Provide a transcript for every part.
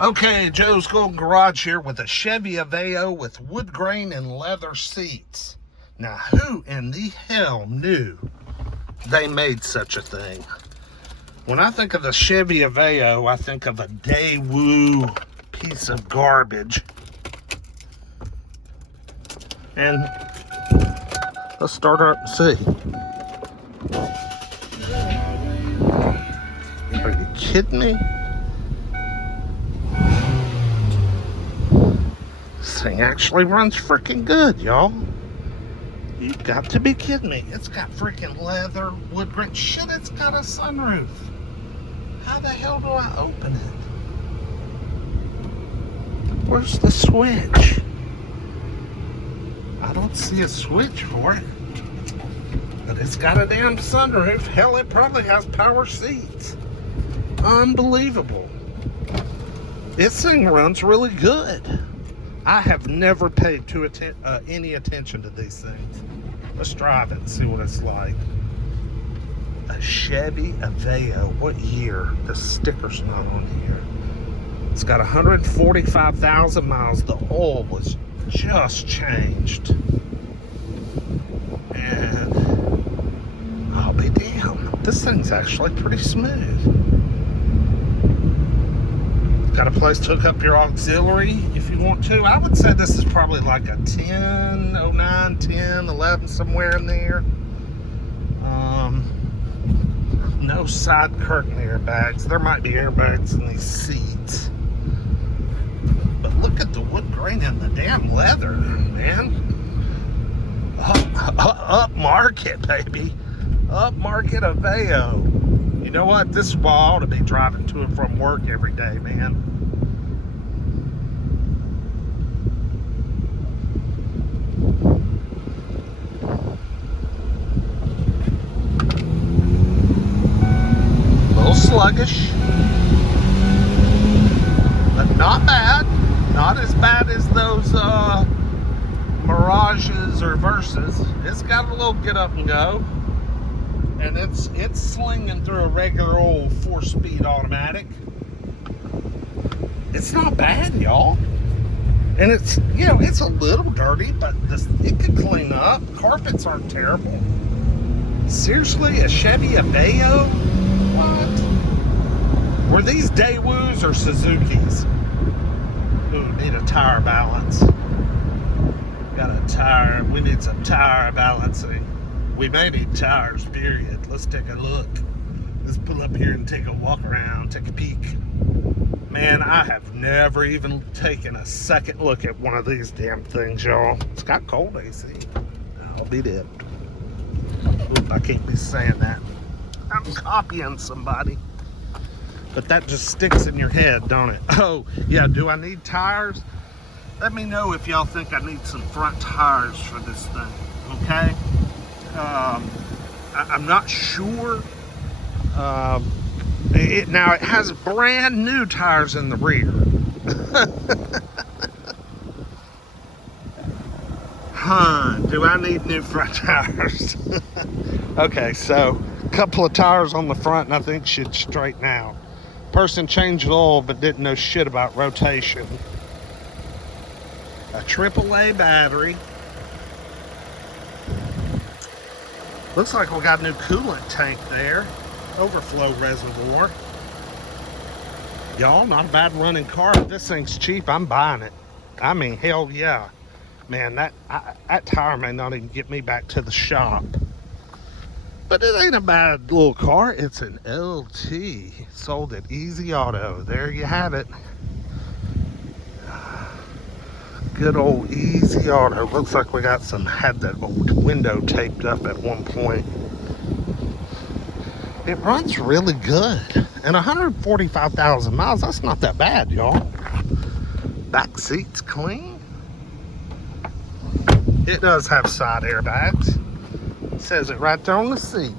Okay, Joe's Gold Garage here with a Chevy Aveo with wood grain and leather seats. Now, who in the hell knew they made such a thing? When I think of the Chevy Aveo, I think of a Daewoo piece of garbage. And let's start up and see. Are you kidding me? This thing actually runs freaking good, y'all. You got to be kidding me. It's got freaking leather, wood grain. Shit, it's got a sunroof. How the hell do I open it? Where's the switch? I don't see a switch for it. But it's got a damn sunroof. Hell, it probably has power seats. Unbelievable. This thing runs really good. I have never paid any attention to these things. Let's drive it and see what it's like. A Chevy Aveo. What year? The sticker's not on here. It's got 145,000 miles. The oil was just changed. And I'll be damned. This thing's actually pretty smooth. Got a place to hook up your auxiliary if you want to. I would say this is probably like a 10, 09, 10, 11, somewhere in there. No side curtain airbags. There might be airbags in these seats. But look at the wood grain and the damn leather, man. Up market, baby. Up market Aveo. You know what? This is why I ought to be driving to and from work every day, man. A little sluggish, but not bad. Not as bad as those Mirages or Versas. It's got a little get up and go. And it's slinging through a regular old 4-speed automatic. It's not bad, y'all. And it's, you know, it's a little dirty, but it could clean up. Carpets aren't terrible. Seriously, a Chevy Aveo? What? Were these Daewoos or Suzuki's? Ooh, need a tire balance. Got a tire. We need some tire balancing. We may need tires, period. Let's take a look. Let's pull up here and take a walk around, take a peek. Man, I have never even taken a second look at one of these damn things, y'all. It's got cold AC. I'll be dead. Oop, I can't be saying that. I'm copying somebody. But that just sticks in your head, don't it? Oh, yeah, do I need tires? Let me know if y'all think I need some front tires for this thing, okay? I'm not sure. Now it has brand new tires in the rear. Do I need new front tires? Okay, so a couple of tires on the front and I think should straighten out. Person changed the oil but didn't know shit about rotation. A AAA battery. Looks like we got a new coolant tank there. Overflow reservoir. Y'all, not a bad running car. If this thing's cheap, I'm buying it. I mean, hell yeah. Man, that tire may not even get me back to the shop. But it ain't a bad little car. It's an LT. Sold at Easy Auto. There you have it. Good old Easy Auto. Looks like we got had that old window taped up at one point. It runs really good. And 145,000 miles, that's not that bad, y'all. Back seat's clean. It does have side airbags. It says it right there on the seat.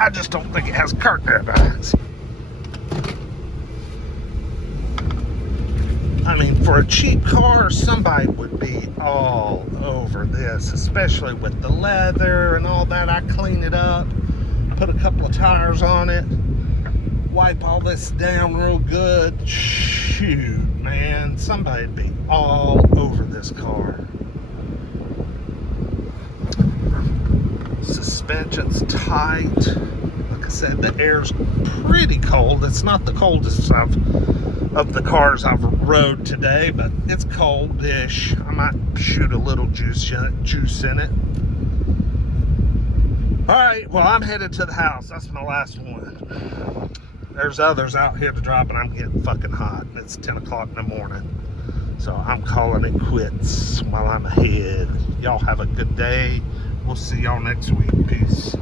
I just don't think it has curtain airbags. I mean, for a cheap car, somebody would be all over this, especially with the leather and all that. I clean it up, put a couple of tires on it. wipe all this down real good. Shoot, man, somebody'd be all over this car. Suspension's tight. Like I said, the air's pretty cold. It's not the coldest of the cars I've rode today, but it's cold-ish. I might shoot a little juice in it. Alright, well, I'm headed to the house. That's my last one. There's others out here to drive, but I'm getting fucking hot. It's 10 o'clock in the morning. So I'm calling it quits while I'm ahead. Y'all have a good day. We'll see y'all next week. Peace.